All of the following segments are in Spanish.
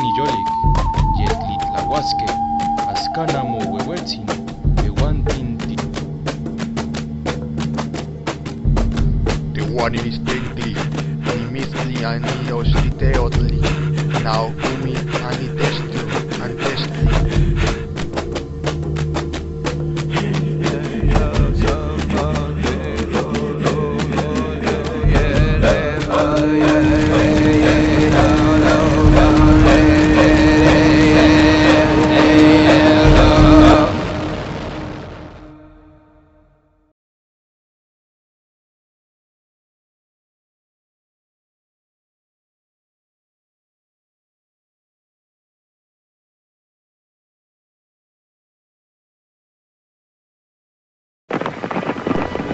Mani Yolik, Yetlitlahuasque, Ascanamo Huehuetzin, Ehuantinti. Tehuanilistentli, Nimisli Anilosliteotli, Naokumi Anitestli, Antestli.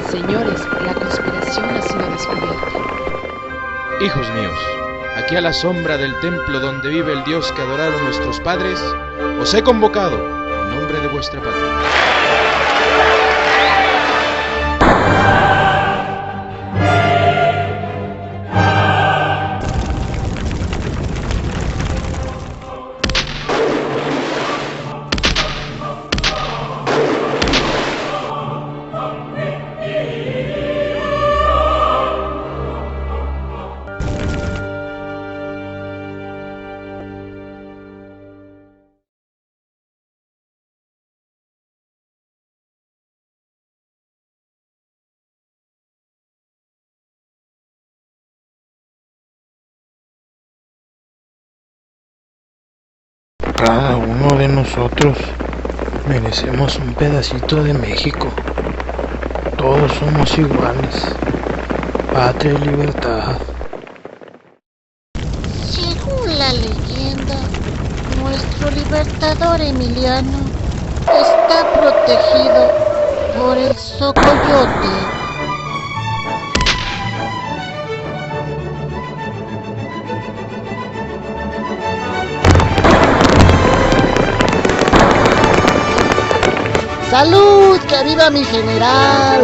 Señores, la conspiración ha sido descubierta. Hijos míos, aquí a la sombra del templo donde vive el Dios que adoraron nuestros padres, os he convocado en nombre de vuestra patria. Cada uno de nosotros merecemos un pedacito de México. Todos somos iguales. Patria y libertad. Según la leyenda, nuestro libertador Emiliano está protegido por el Xocoyote. ¡Salud! ¡Que viva mi general!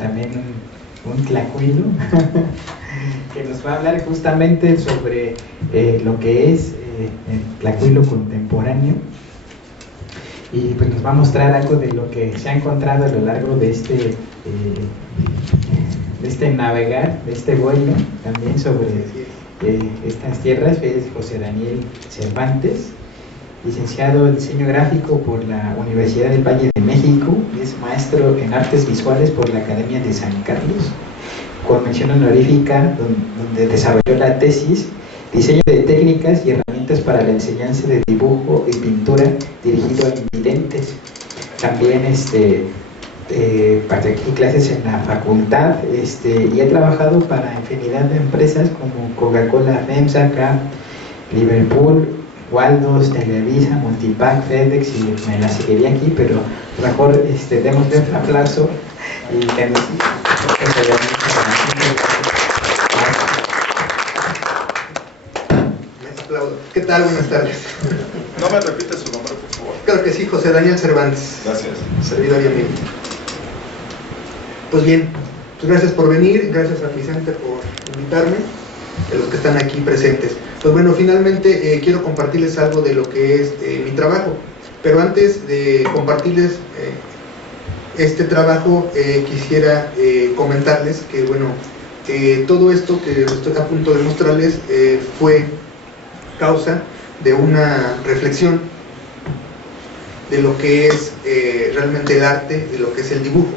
También un tlacuilo que nos va a hablar justamente sobre lo que es tlacuilo contemporáneo. Y pues nos va a mostrar algo de lo que se ha encontrado a lo largo de este navegar, de este vuelo, también sobre estas tierras. Es José Daniel Cervantes, licenciado en diseño gráfico por la Universidad del Valle de México, es maestro en artes visuales por la Academia de San Carlos, con mención honorífica donde desarrolló la tesis Diseño de técnicas y herramientas para la enseñanza de dibujo y pintura dirigido a invidentes. También para aquí clases en la facultad, y ha trabajado para infinidad de empresas como Coca-Cola, FEMSA, CAP, Liverpool, Waldos, Televisa, Multipack, FedEx, y me la seguiría aquí, pero mejor démosle un aplauso y que nos ¿Qué tal? Buenas tardes. No me repite su nombre, por favor. Claro que sí, José Daniel Cervantes. Gracias. Servidor y amigo. Pues bien, pues gracias por venir, gracias a Vicente por invitarme, a los que están aquí presentes. Pues bueno, finalmente quiero compartirles algo de lo que es mi trabajo. Pero antes de compartirles este trabajo, quisiera comentarles que bueno, todo esto que estoy a punto de mostrarles fue causa de una reflexión de lo que es realmente el arte, de lo que es el dibujo.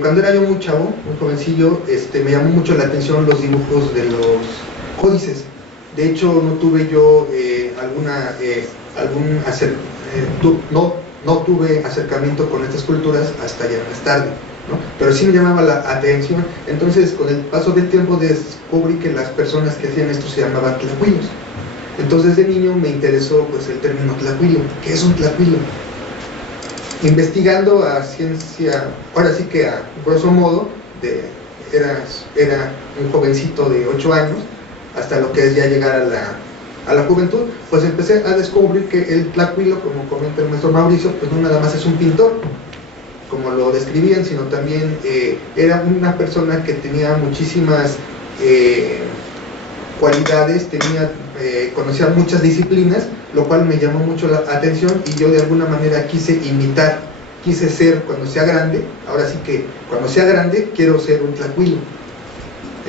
Cuando era yo muy chavo, muy jovencillo, me llamó mucho la atención los dibujos de los códices. De hecho, no tuve yo no tuve acercamiento con estas culturas hasta ya más tarde, ¿no? Pero sí me llamaba la atención. Entonces, con el paso del tiempo descubrí que las personas que hacían esto se llamaban tlacuilos. Entonces, de niño me interesó pues el término tlacuilo. ¿Qué es un tlacuilo? Investigando a ciencia, ahora sí que a grosso modo, era un jovencito de 8 años, hasta lo que es ya llegar a la juventud, pues empecé a descubrir que el tlacuilo, como comenta el maestro Mauricio, pues no nada más es un pintor, como lo describían, sino también era una persona que tenía muchísimas cualidades, conocía muchas disciplinas, lo cual me llamó mucho la atención y yo de alguna manera quise ser cuando sea grande. Ahora sí que cuando sea grande quiero ser un tlacuilo.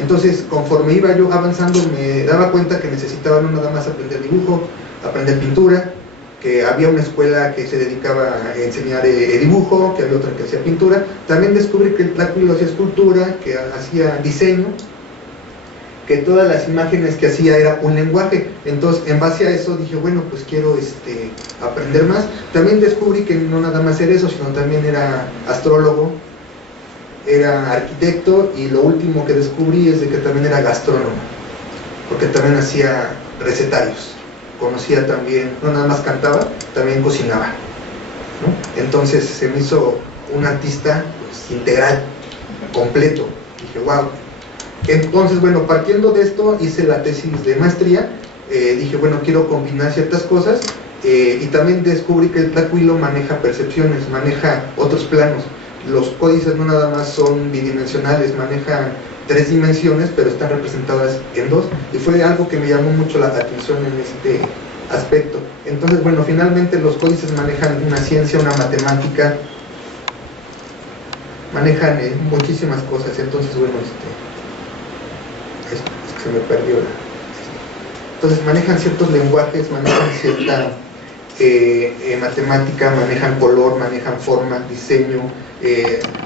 Entonces, conforme iba yo avanzando, me daba cuenta que necesitaba no nada más aprender dibujo, aprender pintura, que había una escuela que se dedicaba a enseñar dibujo, que había otra que hacía pintura. También descubrí que el tlacuilo hacía escultura, que hacía diseño, que todas las imágenes que hacía era un lenguaje. Entonces, en base a eso dije, bueno, pues quiero aprender más. También descubrí que no nada más era eso, sino también era astrólogo, era arquitecto, y lo último que descubrí es de que también era gastrónomo, porque también hacía recetarios. Conocía también, no nada más cantaba, también cocinaba, ¿no? Entonces se me hizo un artista pues, integral, completo. Dije, wow. Entonces, bueno, partiendo de esto, hice la tesis de maestría. Dije, bueno, quiero combinar ciertas cosas, y también descubrí que el tlacuilo maneja percepciones, maneja otros planos. Los códices no nada más son bidimensionales, manejan 3 dimensiones, pero están representadas en 2, y fue algo que me llamó mucho la atención en este aspecto. Entonces, bueno, finalmente los códices manejan una ciencia, una matemática, manejan muchísimas cosas. Entonces, bueno, se me perdió entonces manejan ciertos lenguajes, manejan cierta matemática, manejan color, manejan forma, diseño.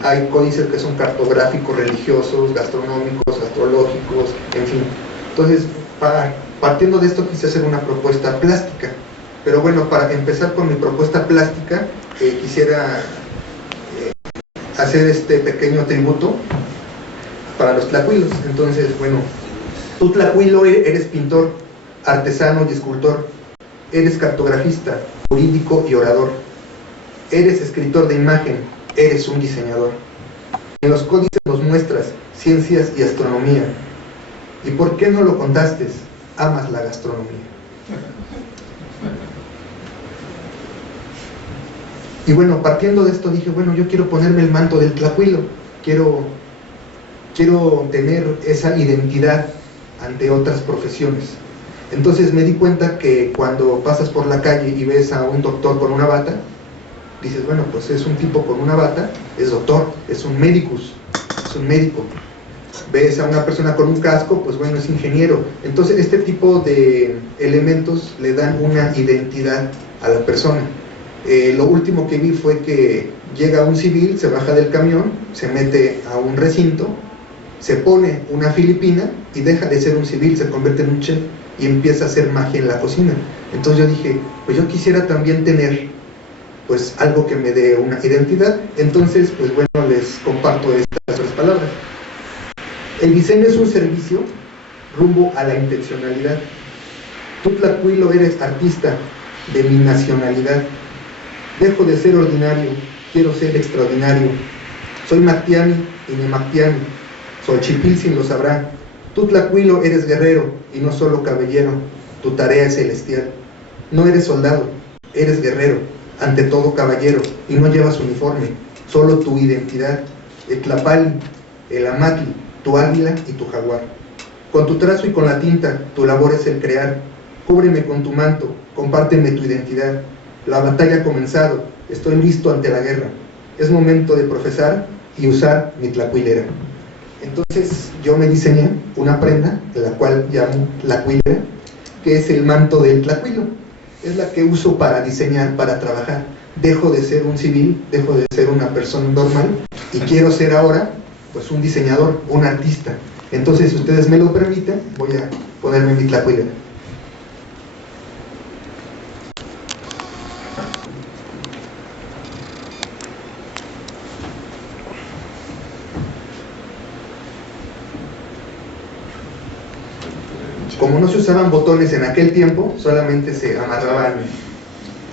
Hay códices que son cartográficos, religiosos, gastronómicos, astrológicos, en fin. Entonces, partiendo de esto quise hacer una propuesta plástica. Pero bueno, para empezar con mi propuesta plástica, quisiera hacer este pequeño tributo para los tlacuilos. Entonces, bueno, tú tlacuilo eres pintor, artesano y escultor, eres cartografista, jurídico y orador, eres escritor de imagen, eres un diseñador. En los códices nos muestras ciencias y astronomía. ¿Y por qué no lo contaste? Amas la gastronomía. Y bueno, partiendo de esto dije, bueno, yo quiero ponerme el manto del tlacuilo, quiero tener esa identidad ante otras profesiones. Entonces me di cuenta que cuando pasas por la calle y ves a un doctor con una bata, dices, bueno, pues es un tipo con una bata, es doctor, es un médicus, es un médico. Ves a una persona con un casco, pues bueno, es ingeniero. Entonces este tipo de elementos le dan una identidad a la persona. Lo último que vi fue que llega un civil, se baja del camión, se mete a un recinto, se pone una filipina y deja de ser un civil, se convierte en un chef y empieza a hacer magia en la cocina. Entonces yo dije, pues yo quisiera también tener pues algo que me dé una identidad. Entonces pues bueno, les comparto estas 3 palabras. El diseño es un servicio rumbo a la intencionalidad. Tú, Tlacuilo, eres artista de mi nacionalidad. Dejo de ser ordinario, quiero ser extraordinario. Soy Mactiani y ni Mactiani, Xochipilzin lo sabrá. Tú, Tlacuilo, eres guerrero y no solo caballero, tu tarea es celestial. No eres soldado, eres guerrero, ante todo caballero, y no llevas uniforme, solo tu identidad, el tlapali, el amatli, tu águila y tu jaguar. Con tu trazo y con la tinta, tu labor es el crear. Cúbreme con tu manto, compárteme tu identidad. La batalla ha comenzado, estoy listo ante la guerra. Es momento de profesar y usar mi tlacuilera. Entonces yo me diseñé una prenda, la cual llamo tlacuilera, que es el manto del tlacuilo. Es la que uso para diseñar, para trabajar. Dejo de ser un civil, dejo de ser una persona normal y quiero ser ahora pues un diseñador, un artista. Entonces, si ustedes me lo permiten, voy a ponerme mi tlacuilera. Como no se usaban botones en aquel tiempo, solamente se amarraban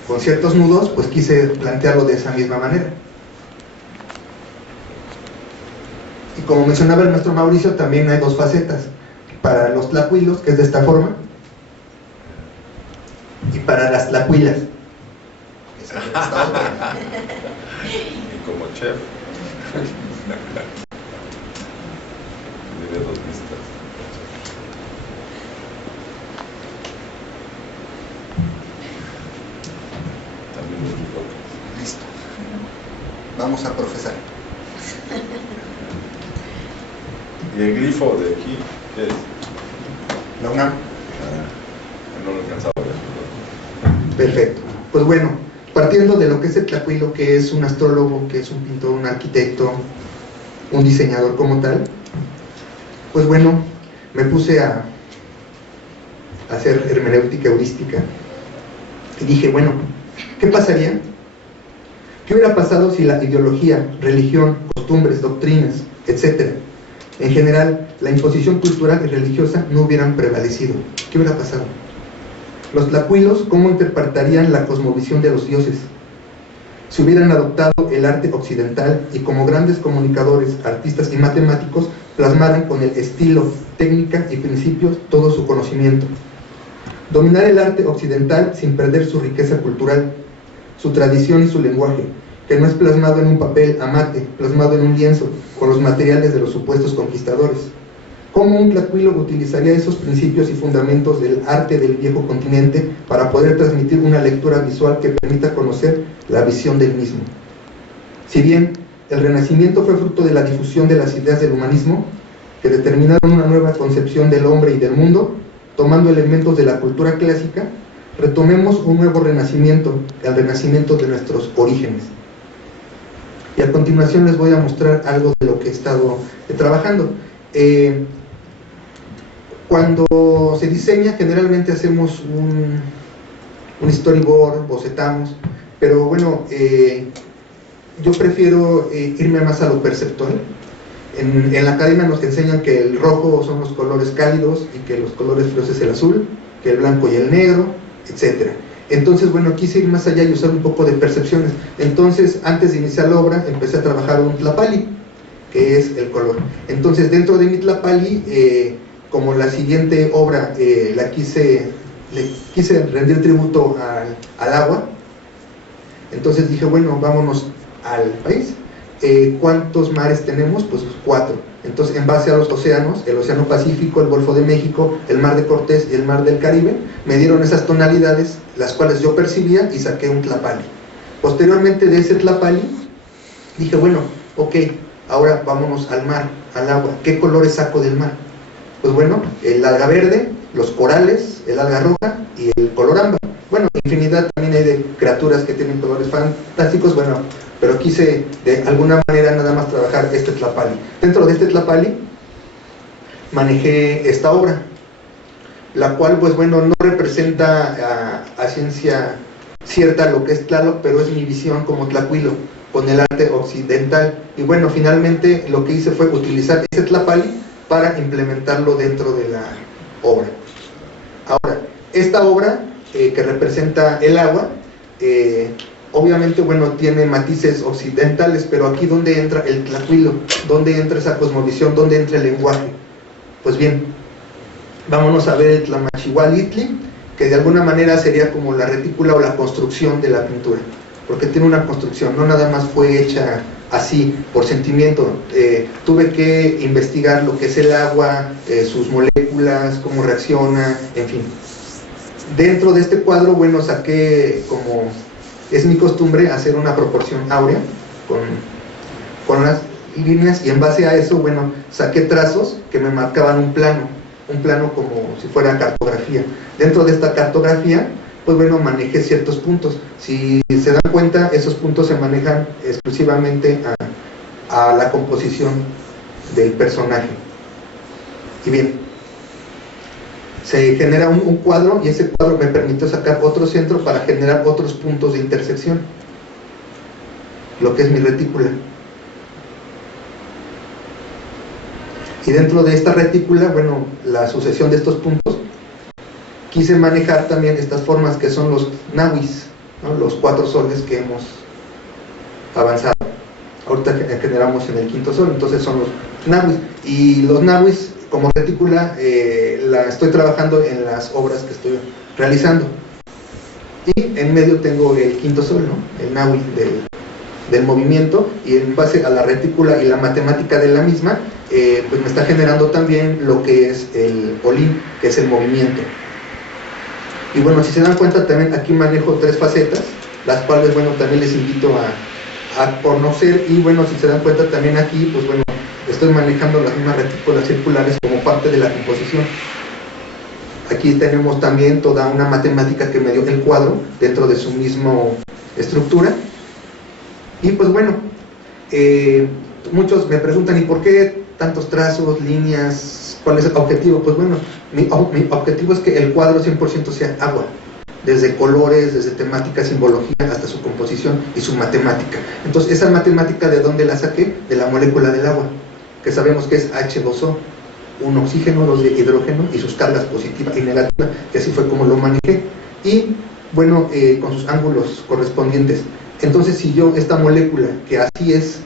con ciertos nudos, pues quise plantearlo de esa misma manera. Y como mencionaba el maestro Mauricio, también hay 2 facetas. Para los tlacuilos, que es de esta forma, y para las tlacuilas. Y como chef. Tiene 2 vistas. También muy locas. Listo. Vamos a profesar. ¿Y el grifo de aquí qué es? La UNAM. No lo alcanzaba a ver. Perfecto. Pues bueno, partiendo de lo que es el tlacuilo, que es un astrólogo, que es un pintor, un arquitecto, un diseñador como tal, pues bueno, me puse a hacer hermenéutica heurística y dije, bueno, ¿qué pasaría? ¿Qué hubiera pasado si la ideología, religión, costumbres, doctrinas, etcétera, en general, la imposición cultural y religiosa no hubieran prevalecido? ¿Qué hubiera pasado? Los tlacuilos, ¿cómo interpretarían la cosmovisión de los dioses? Si hubieran adoptado el arte occidental y como grandes comunicadores, artistas y matemáticos, plasmaran con el estilo, técnica y principios todo su conocimiento. Dominar el arte occidental sin perder su riqueza cultural, su tradición y su lenguaje, que no es plasmado en un papel a mate, plasmado en un lienzo, con los materiales de los supuestos conquistadores. ¿Cómo un tlacuilo utilizaría esos principios y fundamentos del arte del viejo continente para poder transmitir una lectura visual que permita conocer la visión del mismo? Si bien el Renacimiento fue fruto de la difusión de las ideas del humanismo, que determinaron una nueva concepción del hombre y del mundo, tomando elementos de la cultura clásica, retomemos un nuevo renacimiento, el renacimiento de nuestros orígenes. Y a continuación les voy a mostrar algo de lo que he estado trabajando. Cuando se diseña, generalmente hacemos un storyboard, bocetamos, pero bueno, yo prefiero irme más a lo perceptual. En la academia nos enseñan que el rojo son los colores cálidos y que los colores fríos es el azul, que el blanco y el negro, etcétera. Entonces, bueno, quise ir más allá y usar un poco de percepciones. Entonces, antes de iniciar la obra, empecé a trabajar un tlapali, que es el color. Entonces, dentro de mi tlapali, como la siguiente obra le quise rendir tributo al agua, entonces dije, bueno, vámonos al país. ¿Cuántos mares tenemos? Pues 4. Entonces, en base a los océanos, el Océano Pacífico, el Golfo de México, el Mar de Cortés y el Mar del Caribe, me dieron esas tonalidades, las cuales yo percibía, y saqué un tlapali. Posteriormente de ese tlapali, dije, bueno, ok, ahora vámonos al mar, al agua. ¿Qué colores saco del mar? Pues bueno, el alga verde, los corales, el alga roja y el color ámbar. Bueno, infinidad también hay de criaturas que tienen colores fantásticos, bueno, pero quise de alguna manera nada más trabajar este tlapali. Dentro de este tlapali manejé esta obra, la cual pues bueno, no representa a ciencia cierta lo que es Tlaloc, pero es mi visión como tlacuilo, con el arte occidental. Y bueno, finalmente lo que hice fue utilizar ese tlapali para implementarlo dentro de la obra. Ahora, esta obra que representa el agua, obviamente, bueno, tiene matices occidentales, pero aquí donde entra el tlacuilo, donde entra esa cosmovisión, donde entra el lenguaje. Pues bien, vámonos a ver el Tlamachihualitli, que de alguna manera sería como la retícula o la construcción de la pintura, porque tiene una construcción, no nada más fue hecha así, por sentimiento. Tuve que investigar lo que es el agua, sus moléculas, cómo reacciona, en fin. Dentro de este cuadro, bueno, saqué, como es mi costumbre, hacer una proporción áurea con las líneas, y en base a eso, bueno, saqué trazos que me marcaban un plano como si fuera cartografía. Dentro de esta cartografía, pues bueno, manejé ciertos puntos. Si se dan cuenta, esos puntos se manejan exclusivamente a la composición del personaje. Y bien, se genera un cuadro, y ese cuadro me permitió sacar otro centro para generar otros puntos de intersección, lo que es mi retícula. Y dentro de esta retícula, bueno, la sucesión de estos puntos, quise manejar también estas formas que son los nahuis, ¿no? Los 4 soles que hemos avanzado. Ahorita generamos en el 5.º sol, entonces son los nahuis. Y los nahuis, como retícula, la estoy trabajando en las obras que estoy realizando. Y en medio tengo el 5.º sol, ¿no? El nahui del movimiento, y en base a la retícula y la matemática de la misma, pues me está generando también lo que es el olín, que es el movimiento. Y bueno, si se dan cuenta, también aquí manejo 3 facetas, las cuales, bueno, también les invito a conocer. Y bueno, si se dan cuenta, también aquí, pues bueno, estoy manejando las mismas retículas circulares como parte de la composición. Aquí tenemos también toda una matemática que me dio el cuadro dentro de su misma estructura. Y pues bueno, muchos me preguntan, ¿y por qué tantos trazos, líneas? ¿Cuál es el objetivo? Pues bueno, mi objetivo es que el cuadro 100% sea agua, desde colores, desde temática, simbología, hasta su composición y su matemática. Entonces, esa matemática, ¿de dónde la saqué? De la molécula del agua, que sabemos que es H2O, un oxígeno, 2 de hidrógeno, y sus cargas positiva y negativa, que así fue como lo manejé. Y bueno, con sus ángulos correspondientes. Entonces, si yo esta molécula, que así es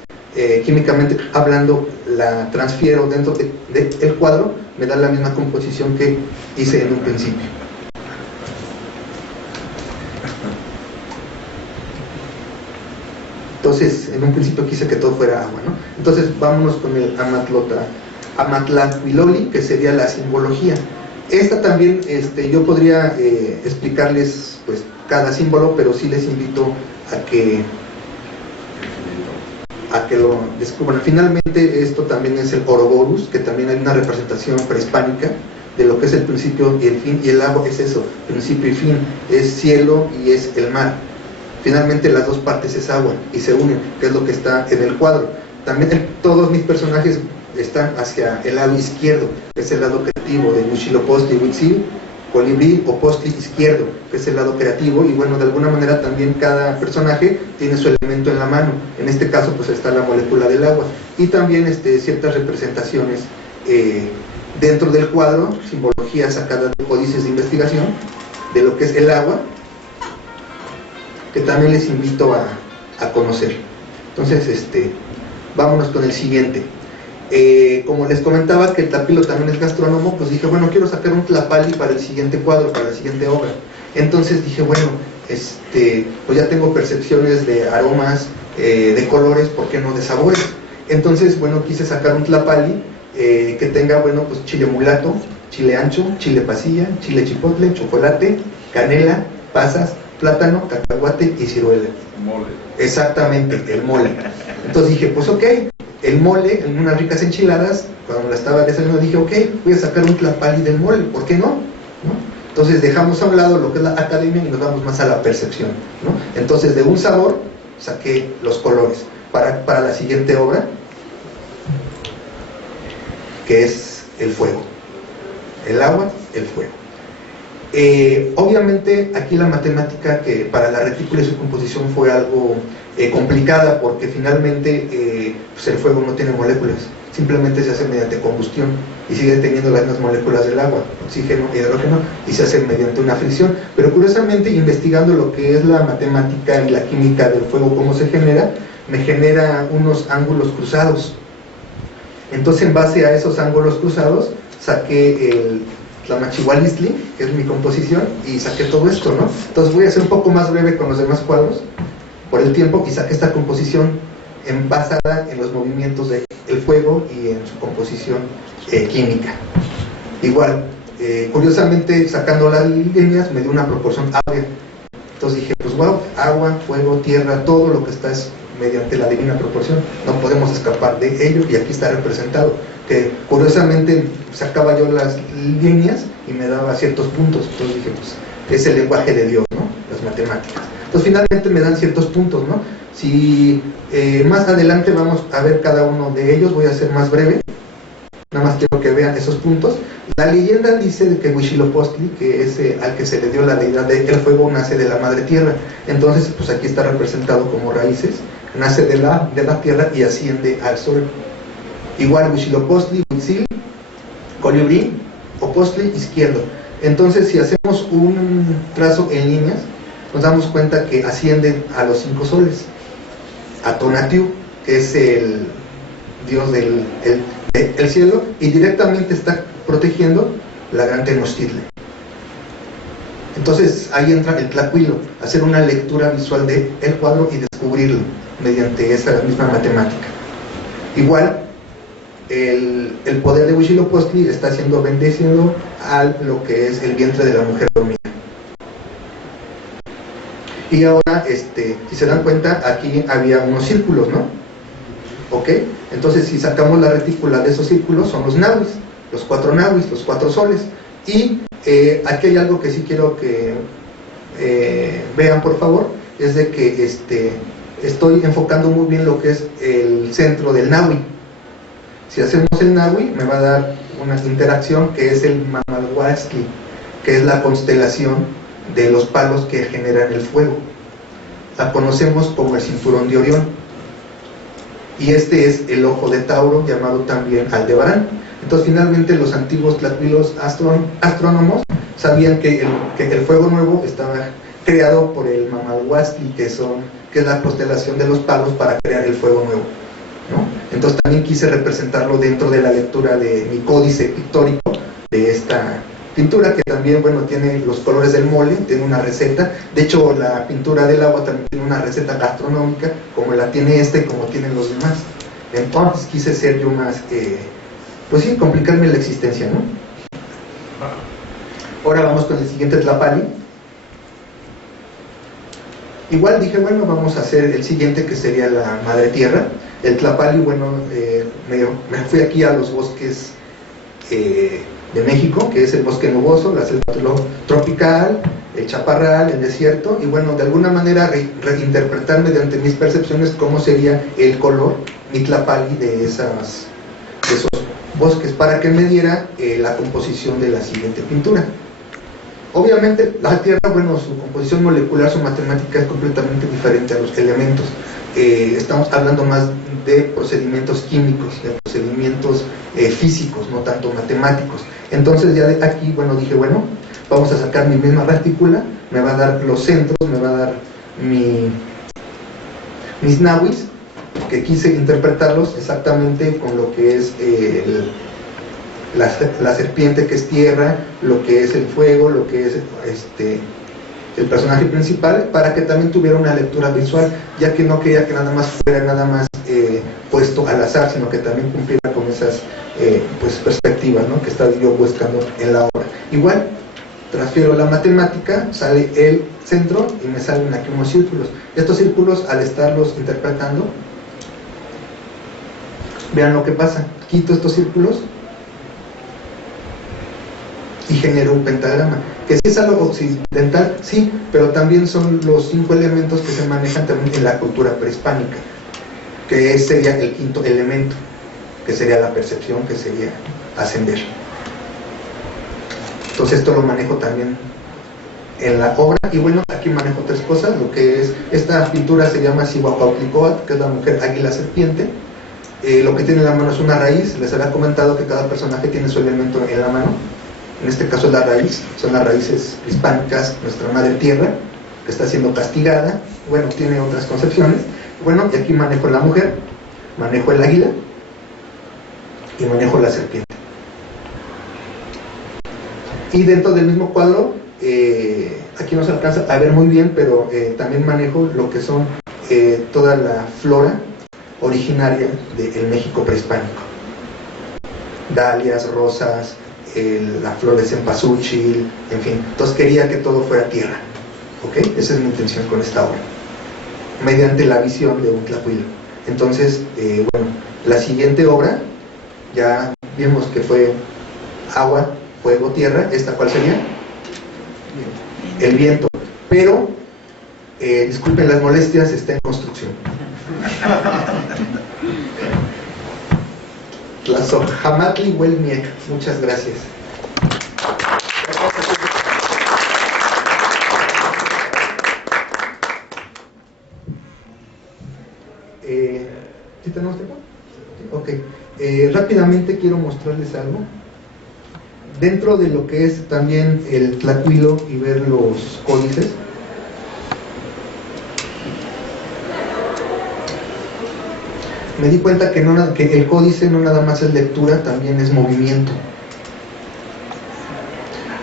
químicamente hablando, la transfiero dentro del cuadro, me da la misma composición que hice en un principio. Entonces, en un principio quise que todo fuera agua, ¿no? Entonces, vámonos con el Amatlacuiloli, que sería la simbología. Esta también, yo podría explicarles pues cada símbolo, pero sí les invito a que lo descubran. Finalmente, esto también es el Ouroboros, que también hay una representación prehispánica de lo que es el principio y el fin, y el agua es eso, principio y fin, es cielo y es el mar. Finalmente, las dos partes es agua y se unen, que es lo que está en el cuadro. También todos mis personajes están hacia el lado izquierdo, que es el lado creativo de Huitzilopochtli, Huitzil, colibrí o postli izquierdo, que es el lado creativo. Y bueno, de alguna manera también cada personaje tiene su elemento en la mano. En este caso pues está la molécula del agua, y también ciertas representaciones dentro del cuadro, simbología sacada de códices de investigación de lo que es el agua, que también les invito a conocer. Entonces, vámonos con el siguiente. Como les comentaba que el Tlapilo también es gastrónomo, pues dije, bueno, quiero sacar un tlapali para el siguiente cuadro, para la siguiente obra. Entonces dije, bueno, pues ya tengo percepciones de aromas, de colores, ¿por qué no de sabores? Entonces, bueno, quise sacar un tlapali que tenga, bueno, pues chile mulato, chile ancho, chile pasilla, chile chipotle, chocolate, canela, pasas, plátano, cacahuate y ciruela. Mole. Exactamente, el mole. Entonces dije, pues ok, el mole en unas ricas enchiladas, cuando la estaba desayunando dije, ok, voy a sacar un tlapali del mole, ¿por qué no? Entonces dejamos a un lado lo que es la academia y nos vamos más a la percepción, ¿no? Entonces de un sabor saqué los colores para la siguiente obra, que es el fuego, el agua, el fuego. Obviamente aquí la matemática que para la retícula y su composición fue algo complicada, porque finalmente pues el fuego no tiene moléculas, simplemente se hace mediante combustión y sigue teniendo las mismas moléculas del agua, oxígeno, hidrógeno, y se hace mediante una fricción. Pero curiosamente, investigando lo que es la matemática y la química del fuego, cómo se genera, me genera unos ángulos cruzados. Entonces, en base a esos ángulos cruzados, saqué el Tlamachigualistli, que es mi composición, y saqué todo esto, ¿no? Entonces voy a ser un poco más breve con los demás cuadros por el tiempo, y saqué esta composición basada en los movimientos del fuego y en su composición química. Igual, curiosamente, sacando las líneas me dio una proporción áurea. Entonces dije, pues wow, agua, fuego, tierra, todo lo que está es mediante la divina proporción, no podemos escapar de ello, y aquí está representado, que curiosamente sacaba yo las líneas y me daba ciertos puntos. Entonces dije, pues es el lenguaje de Dios, ¿no? Las matemáticas. Entonces finalmente me dan ciertos puntos, ¿no? Si más adelante vamos a ver cada uno de ellos, voy a ser más breve, nada más quiero que vean esos puntos. La leyenda dice de que Huitzilopochtli, que es al que se le dio la deidad del fuego, nace de la madre tierra. Entonces, pues aquí está representado como raíces, nace de la tierra y asciende al sol. Igual Huitzilopochtli, Huitzil, colibrí, Opostli, izquierdo. Entonces, si hacemos un trazo en líneas, nos damos cuenta que ascienden a los 5 soles. A Tonatiuh, que es el dios del cielo, y directamente está protegiendo la gran Tenochtitlan. Entonces ahí entra el tlacuilo, hacer una lectura visual del cuadro y descubrirlo mediante esa misma matemática. Igual el poder de Huitzilopochtli está siendo bendecido a lo que es el vientre de la mujer dormida. Y ahora, si se dan cuenta, aquí había unos círculos, ¿no? ¿Ok? Entonces, si sacamos la retícula de esos círculos, son los nahuis, los 4 nahuis, los 4 soles. Y aquí hay algo que sí quiero que vean, por favor, es de que estoy enfocando muy bien lo que es el centro del nahui. Si hacemos el nahui, me va a dar una interacción que es el Mamalhuatzli, que es la constelación de los palos que generan el fuego. La conocemos como el cinturón de Orión, y este es el ojo de Tauro, llamado también Aldebarán. Entonces finalmente los antiguos tlacuilos astrónomos sabían que el fuego nuevo estaba creado por el Mamalhuatzli, que es la constelación de los palos para crear el fuego nuevo, ¿no? Entonces también quise representarlo dentro de la lectura de mi códice pictórico de esta pintura, que también, bueno, tiene los colores del mole, tiene una receta. De hecho, la pintura del agua también tiene una receta gastronómica, como la tiene y como tienen los demás. Entonces quise ser yo más, pues sí, complicarme la existencia, ¿no? Ahora vamos con el siguiente tlapali. Igual dije, bueno, vamos a hacer el siguiente, que sería la madre tierra. El tlapali, bueno, me fui aquí a los bosques de México, que es el bosque nuboso, la selva tropical, el chaparral, el desierto, y bueno, de alguna manera reinterpretar mediante mis percepciones cómo sería el color, mi tlapali de esos bosques, para que me diera la composición de la siguiente pintura. Obviamente la tierra, bueno, su composición molecular, su matemática es completamente diferente a los elementos. Estamos hablando más de procedimientos químicos, de procedimientos físicos, no tanto matemáticos. Entonces ya de aquí, bueno, dije, bueno, vamos a sacar mi misma retícula, me va a dar los centros, me va a dar mis nahuis, que quise interpretarlos exactamente con lo que es la serpiente, que es tierra, lo que es el fuego, lo que es el personaje principal, para que también tuviera una lectura visual, ya que no quería que nada más fuera puesto al al azar, sino que también cumpliera con esas pues perspectivas, ¿no?, que estaba yo buscando en la obra. Igual, transfiero la matemática, sale el centro y me salen aquí unos círculos. Estos círculos, al estarlos interpretando, vean lo que pasa. Quito estos círculos y genero un pentagrama, que sí es algo occidental, sí, pero también son los 5 elementos que se manejan también en la cultura prehispánica, que sería el 5.º elemento, que sería la percepción, que sería ascender. Entonces esto lo manejo también en la obra. Y bueno, aquí manejo 3 cosas. Lo que es, esta pintura se llama Cihuacuautlicoatl, que es la mujer águila serpiente. Lo que tiene en la mano es una raíz. Les había comentado que cada personaje tiene su elemento en la mano. En este caso es la raíz, son las raíces hispánicas, nuestra madre tierra, que está siendo castigada. Bueno, tiene otras concepciones. Bueno, y aquí manejo la mujer, manejo el águila y manejo la serpiente. Y dentro del mismo cuadro, aquí no se alcanza a ver muy bien, pero también manejo lo que son toda la flora originaria del México prehispánico. Dalias, rosas, la flor de cempasúchil, en fin. Entonces quería que todo fuera tierra, ¿ok? Esa es mi intención con esta obra, mediante la visión de un tlacuilo. Entonces, bueno, la siguiente obra, ya vimos que fue agua, fuego, tierra. ¿Esta cuál sería? El viento. Pero, disculpen las molestias, está en construcción. Tlazohjamatli Huelmiec. Muchas gracias. ¿Sí tenemos tiempo? Ok. Rápidamente quiero mostrarles algo. Dentro de lo que es también el tlacuilo y ver los códices, me di cuenta que el códice no nada más es lectura, también es movimiento.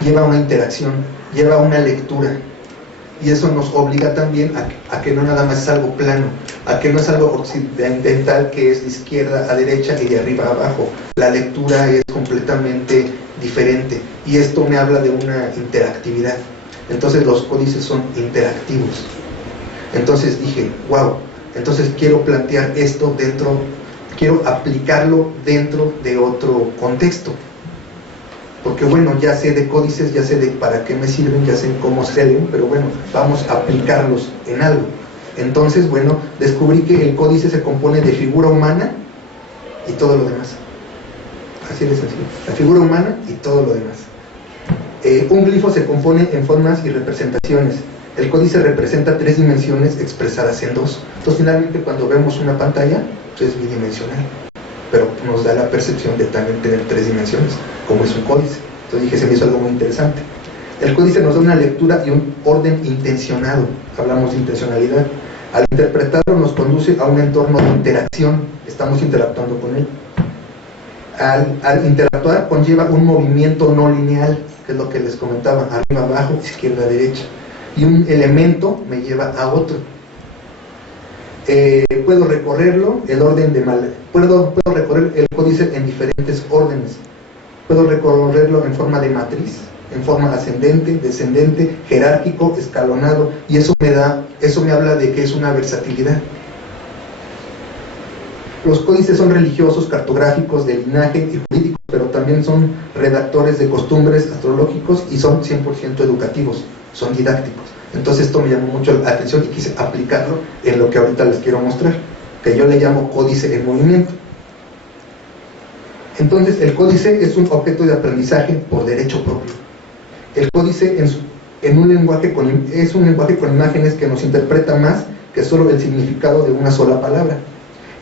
Lleva una interacción, lleva una lectura. Y eso nos obliga también a que no nada más es algo plano, a que no es algo occidental, que es de izquierda a derecha y de arriba a abajo. La lectura es completamente diferente, y esto me habla de una interactividad. Entonces los códices son interactivos. Entonces dije, wow, entonces quiero plantear esto dentro, quiero aplicarlo dentro de otro contexto. Porque bueno, ya sé de códices, ya sé de para qué me sirven, ya sé cómo se leen, pero bueno, vamos a aplicarlos en algo. Entonces, bueno, descubrí que el códice se compone de figura humana y todo lo demás. Así de sencillo. La figura humana y todo lo demás. Un glifo se compone en formas y representaciones. El códice representa 3 dimensiones expresadas en 2. Entonces, finalmente, cuando vemos una pantalla, pues es bidimensional, pero nos da la percepción de también tener 3 dimensiones, como es un códice. Entonces dije, se me hizo algo muy interesante. El códice nos da una lectura y un orden intencionado. Hablamos de intencionalidad. Al interpretarlo nos conduce a un entorno de interacción. Estamos interactuando con él. Al interactuar conlleva un movimiento no lineal, que es lo que les comentaba, arriba, abajo, izquierda, derecha. Y un elemento me lleva a otro. Puedo recorrerlo, puedo recorrer el códice en diferentes órdenes. Puedo recorrerlo en forma de matriz, en forma ascendente, descendente, jerárquico, escalonado, y eso me habla de que es una versatilidad. Los códices son religiosos, cartográficos, de linaje y jurídicos, pero también son redactores de costumbres astrológicos y son 100% educativos, son didácticos. Entonces esto me llamó mucho la atención y quise aplicarlo en lo que ahorita les quiero mostrar, que yo le llamo códice en movimiento. Entonces el códice es un objeto de aprendizaje por derecho propio. El códice es un lenguaje con imágenes que nos interpreta más que solo el significado de una sola palabra.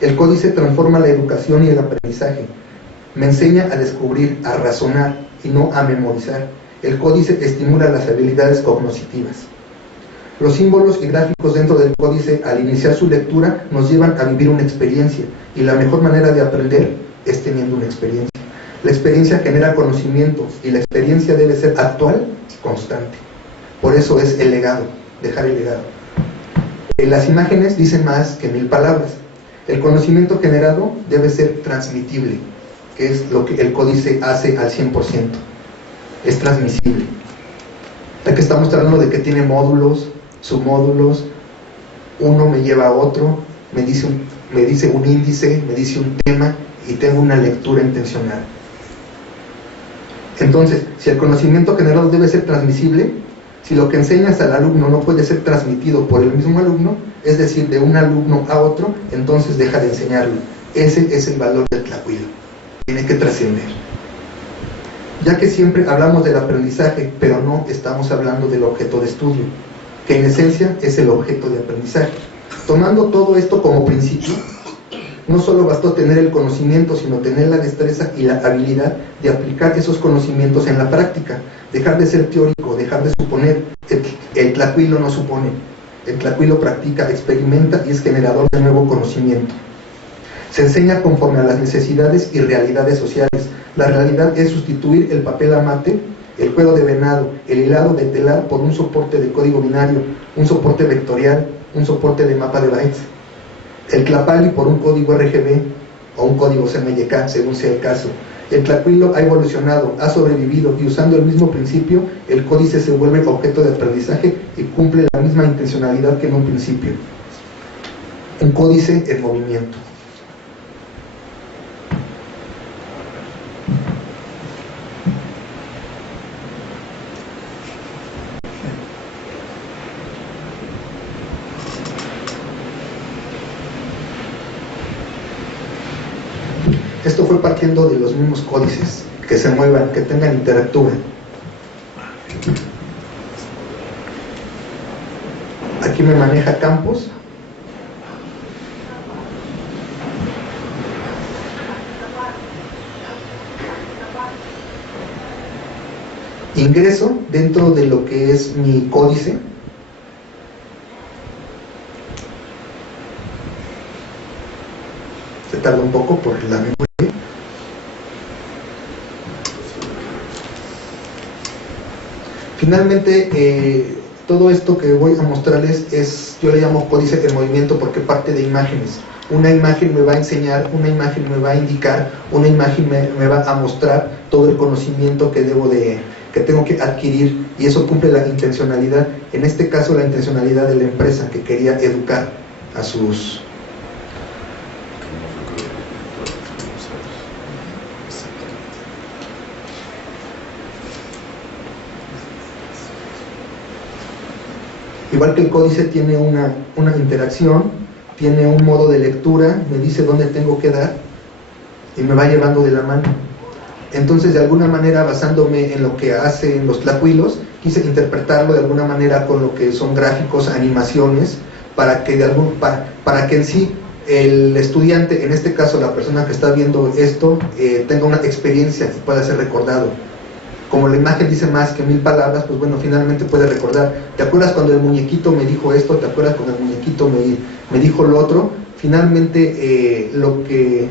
El códice transforma la educación y el aprendizaje. Me enseña a descubrir, a razonar y no a memorizar. El códice estimula las habilidades cognitivas. Los símbolos y gráficos dentro del códice, al iniciar su lectura, nos llevan a vivir una experiencia, y la mejor manera de aprender es teniendo una experiencia. La experiencia genera conocimiento, y la experiencia debe ser actual y constante. Por eso es el legado, dejar el legado. Las imágenes dicen más que 1000 palabras. El conocimiento generado debe ser transmitible, que es lo que el códice hace al 100%. Es transmisible. Ya que estamos hablando de que tiene módulos, submódulos, uno me lleva a otro, me dice un índice, me dice un tema y tengo una lectura intencional. Entonces, si el conocimiento generado debe ser transmisible, si lo que enseñas al alumno no puede ser transmitido por el mismo alumno, es decir, de un alumno a otro, entonces deja de enseñarlo. Ese es el valor del tlacuilo. Tiene que trascender. Ya que siempre hablamos del aprendizaje, pero no estamos hablando del objeto de estudio, que en esencia es el objeto de aprendizaje. Tomando todo esto como principio, no solo bastó tener el conocimiento, sino tener la destreza y la habilidad de aplicar esos conocimientos en la práctica, dejar de ser teórico, dejar de suponer. El tlacuilo no supone, el tlacuilo practica, experimenta y es generador de nuevo conocimiento. Se enseña conforme a las necesidades y realidades sociales. La realidad es sustituir el papel amate, el cuero de venado, el hilado de telar por un soporte de código binario, un soporte vectorial, un soporte de mapa de bytes. El tlapali por un código RGB o un código CMYK, según sea el caso. El tlacuilo ha evolucionado, ha sobrevivido y usando el mismo principio, el códice se vuelve objeto de aprendizaje y cumple la misma intencionalidad que en un principio. Un códice en movimiento. Esto fue partiendo de los mismos códices, que se muevan, que tengan, interactúen. Aquí me maneja campos. Ingreso dentro de lo que es mi códice. Se tarda un poco por la memoria. Finalmente, todo esto que voy a mostrarles yo le llamo códice en movimiento porque parte de imágenes. Una imagen me va a enseñar, una imagen me va a indicar, una imagen me va a mostrar todo el conocimiento que tengo que adquirir, y eso cumple la intencionalidad, en este caso la intencionalidad de la empresa que quería educar a sus... Igual que el códice tiene una interacción, tiene un modo de lectura, me dice dónde tengo que dar y me va llevando de la mano. Entonces, de alguna manera, basándome en lo que hacen los tlacuilos, quise interpretarlo de alguna manera con lo que son gráficos, animaciones, para que en sí el estudiante, en este caso la persona que está viendo esto, tenga una experiencia y pueda ser recordado. Como la imagen dice más que 1000 palabras, pues bueno, finalmente puede recordar. ¿Te acuerdas cuando el muñequito me dijo esto? ¿Te acuerdas cuando el muñequito me dijo lo otro? Finalmente, lo que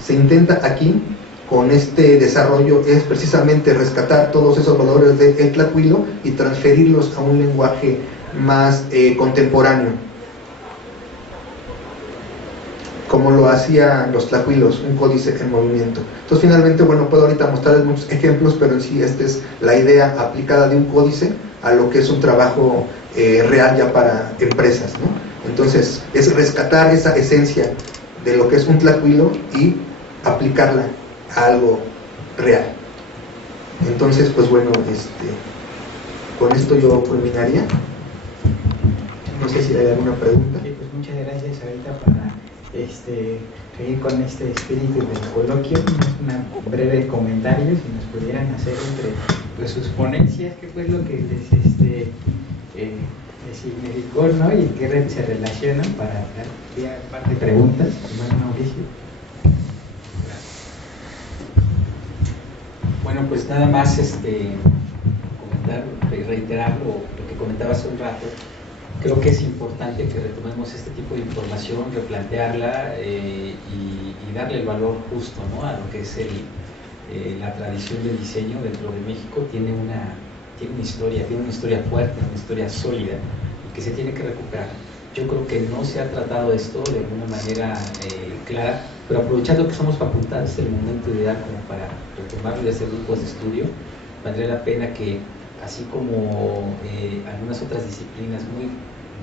se intenta aquí, con este desarrollo, es precisamente rescatar todos esos valores del tlacuilo y transferirlos a un lenguaje más contemporáneo, como lo hacían los tlacuilos, un códice en movimiento. Entonces, finalmente, bueno, puedo ahorita mostrarles muchos ejemplos, pero en sí esta es la idea aplicada de un códice a lo que es un trabajo real ya para empresas, ¿no? Entonces, es rescatar esa esencia de lo que es un tlacuilo y aplicarla a algo real. Entonces, pues bueno, con esto yo culminaría. No sé si hay alguna pregunta. Sí, pues muchas gracias ahorita para seguir con este espíritu del coloquio. Un breve comentario, si nos pudieran hacer entre sus ponencias, qué fue lo que les significó, ¿no? Y en qué red se relacionan, para dar un par de preguntas. Hermano Mauricio. Bueno, pues nada más comentar y reiterar lo que comentaba hace un rato. Creo que es importante que retomemos este tipo de información, replantearla y darle el valor justo, ¿no?, a lo que es la tradición del diseño dentro de México. Tiene una historia fuerte, una historia sólida, y que se tiene que recuperar. yo creo que no se ha tratado esto de alguna manera clara, pero aprovechando que somos facultades, es el momento ideal como para retomarlo y hacer grupos de estudio. Valdría la pena que, así como algunas otras disciplinas muy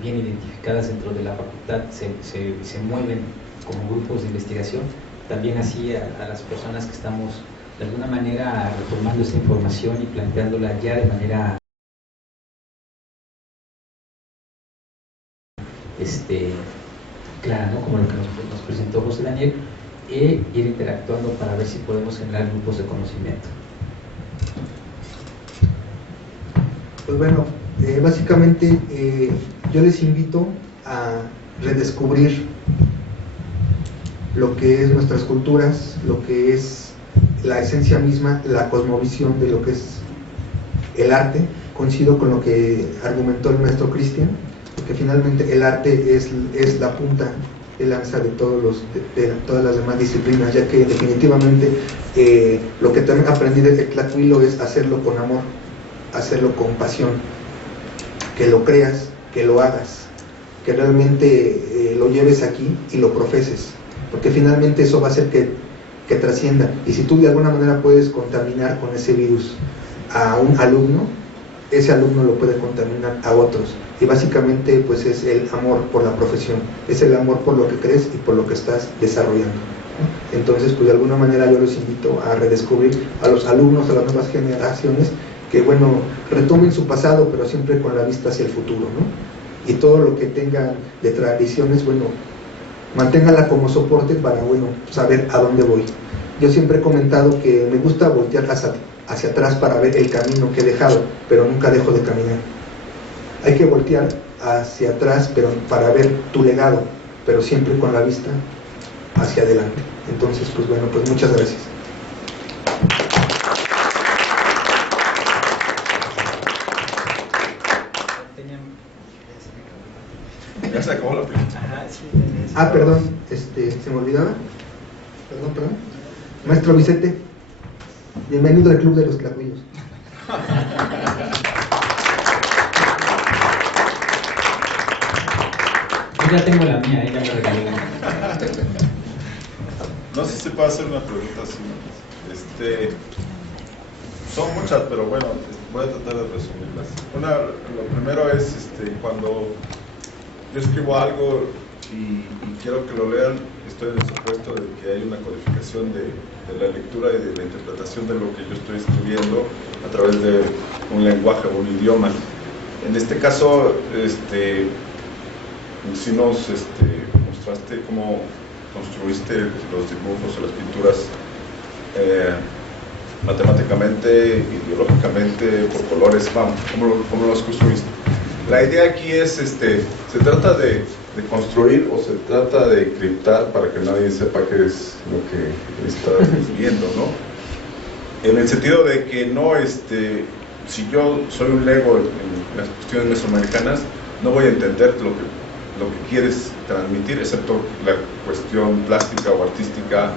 bien identificadas dentro de la facultad se mueven como grupos de investigación, también así a las personas que estamos de alguna manera retomando esa información y planteándola ya de manera clara, ¿no? Como lo que nos presentó José Daniel, e ir interactuando para ver si podemos generar grupos de conocimiento. Pues bueno, básicamente yo les invito a redescubrir lo que es nuestras culturas, lo que es la esencia misma, la cosmovisión de lo que es el arte. Coincido con lo que argumentó el maestro Cristian, porque finalmente el arte es la punta de lanza de todas las demás disciplinas, ya que definitivamente lo que también aprendí de Tlacuilo es hacerlo con amor, hacerlo con pasión, que lo creas, que lo hagas, que realmente lo lleves aquí y lo profeses, porque finalmente eso va a hacer que trascienda. Y si tú de alguna manera puedes contaminar con ese virus a un alumno, ese alumno lo puede contaminar a otros. Y básicamente pues es el amor por la profesión, es el amor por lo que crees y por lo que estás desarrollando. Entonces pues de alguna manera yo los invito a redescubrir a los alumnos, a las nuevas generaciones, que bueno, retomen su pasado, pero siempre con la vista hacia el futuro, ¿no? Y todo lo que tengan de tradiciones, bueno, manténganla como soporte para, bueno, saber a dónde voy. Yo siempre he comentado que me gusta voltear hacia atrás para ver el camino que he dejado, pero nunca dejo de caminar. Hay que voltear hacia atrás, pero para ver tu legado, pero siempre con la vista hacia adelante. Entonces, pues bueno, pues muchas gracias. Ya se acabó la pregunta. Perdón, se me olvidaba. Perdón. Maestro Vicente, bienvenido al Club de los Tlacuillos. Yo ya tengo la mía, ya me regalé. No sé si puedo hacer una pregunta así. Son muchas, pero bueno, voy a tratar de resumirlas. Lo primero es cuando yo escribo algo y quiero que lo lean, estoy en el supuesto de que hay una codificación de la lectura y de la interpretación de lo que yo estoy escribiendo a través de un lenguaje o un idioma. En este caso, si nos mostraste cómo construiste los dibujos o las pinturas matemáticamente, ideológicamente, por colores, vamos, ¿cómo los construiste? La idea aquí es, se trata de construir o se trata de encriptar para que nadie sepa qué es lo que está viendo, ¿no? En el sentido de que no, si yo soy un lego en las cuestiones mesoamericanas, no voy a entender lo que quieres transmitir, excepto la cuestión plástica o artística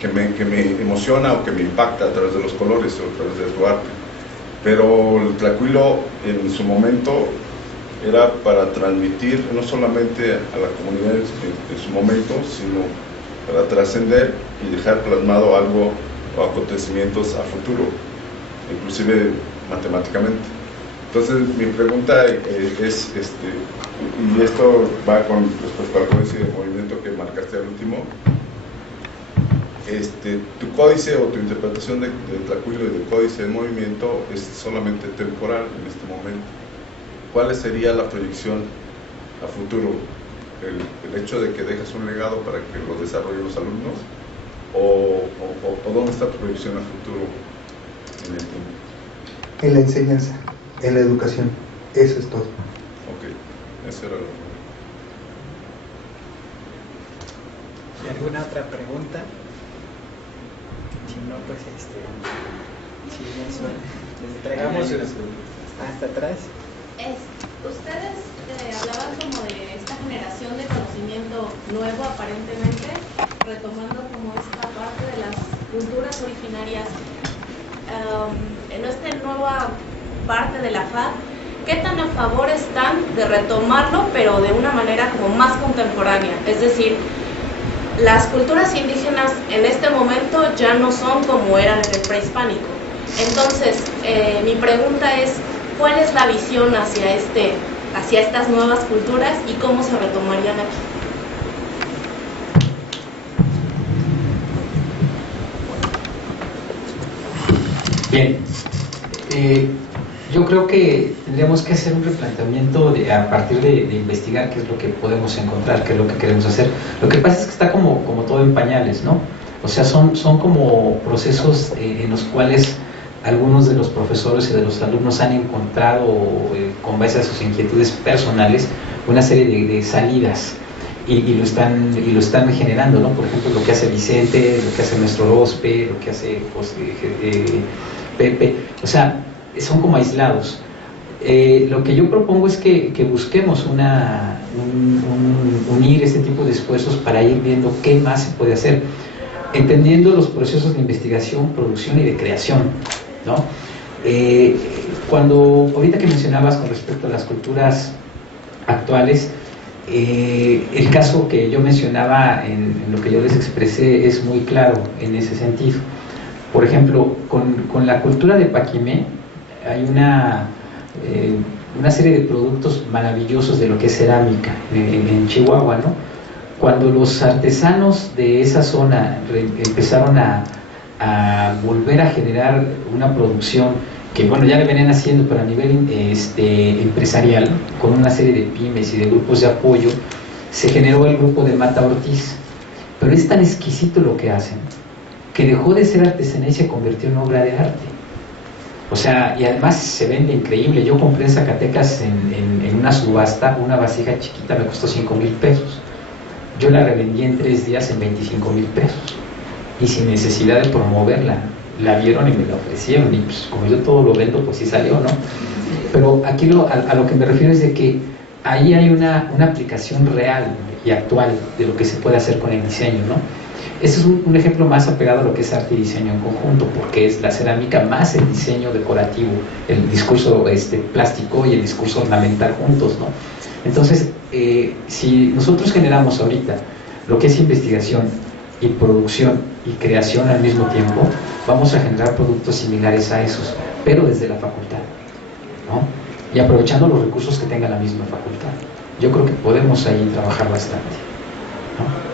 que me emociona o que me impacta a través de los colores o a través de tu arte. Pero el Tlacuilo en su momento era para transmitir no solamente a la comunidad en su momento, sino para trascender y dejar plasmado algo o acontecimientos a futuro, inclusive matemáticamente. Entonces mi pregunta es, y esto va con respecto al códice de movimiento que marcaste al último, tu códice o tu interpretación de Tlacuilo y del códice de movimiento es solamente temporal en este momento. ¿Cuál sería la proyección a futuro? ¿El hecho de que dejas un legado para que lo desarrollen los alumnos? ¿O dónde está tu proyección a futuro en el tiempo? En la enseñanza, en la educación, eso es todo. Ok, eso era lo que... ¿Y alguna otra pregunta? Si no, pues si eso, les entregamos hasta atrás. Ustedes hablaban como de esta generación de conocimiento nuevo aparentemente, retomando como esta parte de las culturas originarias. En esta nueva parte de la FAD, ¿qué tan a favor están de retomarlo, pero de una manera como más contemporánea? Es decir, las culturas indígenas en este momento ya no son como eran en el prehispánico. Entonces, mi pregunta es, ¿cuál es la visión hacia estas nuevas culturas y cómo se retomarían aquí? Bien, yo creo que tendríamos que hacer un replanteamiento a partir de investigar qué es lo que podemos encontrar, qué es lo que queremos hacer. Lo que pasa es que está como todo en pañales, ¿no? O sea, son como procesos en los cuales algunos de los profesores y de los alumnos han encontrado, con base a sus inquietudes personales, una serie de salidas y lo están generando, ¿no? Por ejemplo, lo que hace Vicente, lo que hace nuestro Orozpe, lo que hace Pepe, o sea, son como aislados. Lo que yo propongo es que busquemos unir este tipo de esfuerzos para ir viendo qué más se puede hacer, entendiendo los procesos de investigación, producción y de creación, ¿no? Ahorita que mencionabas con respecto a las culturas actuales, el caso que yo mencionaba en lo que yo les expresé es muy claro en ese sentido. Por ejemplo, con la cultura de Paquimé hay una serie de productos maravillosos de lo que es cerámica en Chihuahua, ¿no? Cuando los artesanos de esa zona empezaron a volver a generar una producción que, bueno, ya le venían haciendo, pero a nivel empresarial, con una serie de pymes y de grupos de apoyo, se generó el grupo de Mata Ortiz. Pero es tan exquisito lo que hacen, que dejó de ser artesanía y se convirtió en obra de arte. O sea, y además se vende increíble. Yo compré en Zacatecas en una subasta una vasija chiquita, me costó 5,000 pesos. Yo la revendí en 3 días en 25,000 pesos. Y sin necesidad de promoverla. La vieron y me la ofrecieron. Y pues como yo todo lo vendo, pues sí salió, ¿no? Pero aquí a lo que me refiero es de que ahí hay una aplicación real y actual de lo que se puede hacer con el diseño, ¿no? Este es un ejemplo más apegado a lo que es arte y diseño en conjunto, porque es la cerámica más el diseño decorativo, el discurso plástico y el discurso ornamental juntos, ¿no? Entonces, si nosotros generamos ahorita lo que es investigación y producción y creación al mismo tiempo, vamos a generar productos similares a esos, pero desde la facultad, ¿no? Y aprovechando los recursos que tenga la misma facultad. Yo creo que podemos ahí trabajar bastante, ¿no?